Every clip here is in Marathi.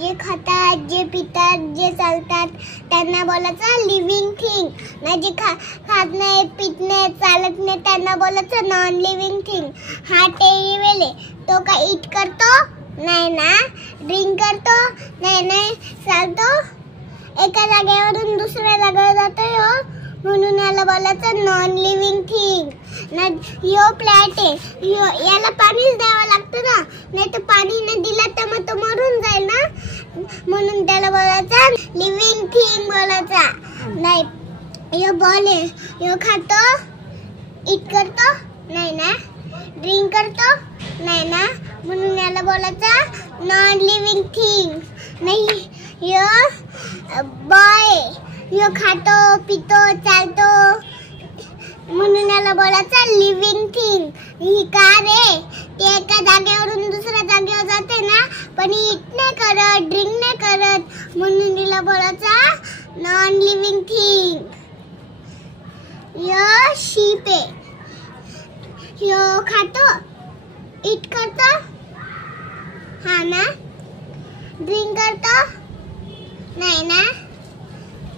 जे खातात, जे पितात, जे चालतात त्यांना बोलायचं लिव्हिंग थिंग. नाही जे खात नाही, पित नाही, चालत नाही त्यांना बोलायचं नॉन लिव्हिंग थिंग. हा टेरिवेले तो का ईट करतो? नाही ना. ड्रिंक करतो? नाही. चालतो? एका जागेवरून दुसऱ्या जागेवर जातो म्हणून याला बोलायचं नॉन लिव्हिंग थिंग. यो प्लॅट आहे, याला पाणीच द्यावं लागतं ना, नाही तर पाणी नाही दिलं तर मग तो मरून जाईल ना, म्हणून त्याला बोलायचं लिव्हिंग थिंग बोलायचा. नाही यो बॉल आहे, यो खातो, ईट करतो? नाही ना. ड्रिंक करतो? नाही ना, म्हणून याला बोलायचं नॉन लिव्हिंग थिंग. नाही यो बॉय, यो खातो, पितो, चालतो म्हणून याला बोलायचं लिव्हिंग थिंग. ही कार आहे, ती एका जागेवरून दुसऱ्या जागेवर जाते ना, पण ईट नाही करत, ड्रिंक नाही करत, म्हणून तिला बोलायचं नॉन लिव्हिंग थिंग. यो शीप आहे, यो खातो, ईट करतो? हा ना. ड्रिंक करतो? नाही ना.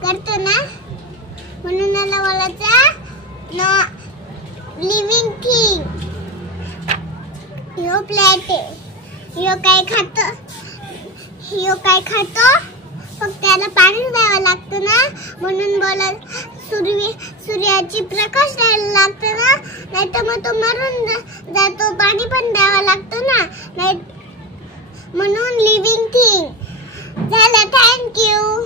करतो ना, म्हणून याला बोलायचं लिव्हिंग थिंग. यो प्लॅट आहे, यो काय खातो, फक्त त्याला पाणी द्यावं लागतं ना, म्हणून बोला सूर्याची प्रकाश द्यायला लागतं ना, नाही तर मग तो मरून जातो. पाणी पण द्यावं लागतं ना, नाही म्हणून लिव्हिंग थिंग. झालं. थँक्यू.